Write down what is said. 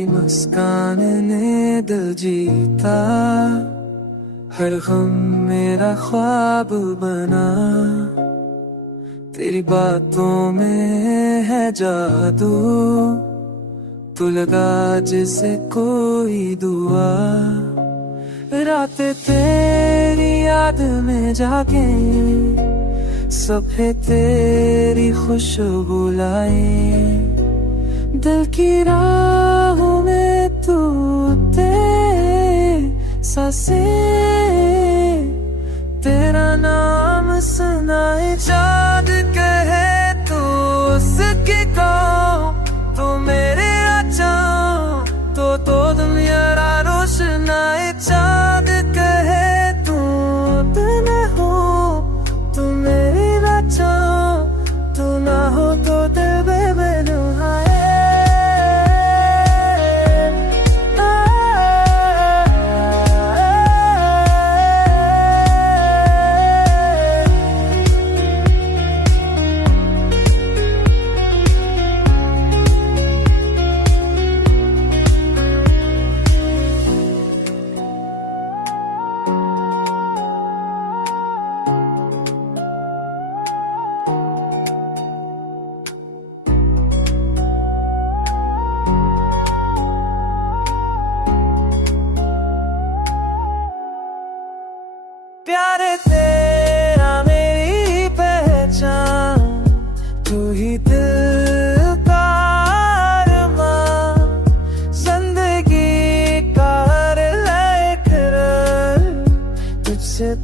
तेरी मुस्कान ने दिल जीता, हर गम मेरा ख्वाब बना। तेरी बातों में है जादू, तू लगा जैसे कोई दुआ। रातें तेरी याद में जागे, सफेद तेरी खुशबू लाए। दिल की राहों में तू सांसें, तेरा नाम सुनाए। चाँद कहे तू उसकी कहो, तो मेरे आँचों तो दुनिया रोशनाए। चाँद कहे तू न हो, तू मेरी राहों, तू ना हो तो दिल बेबनुहाए। प्यारे तेरा मेरी पहचान, तू ही दिल का अरमां। जिंदगी का हर लम्हा तुझसे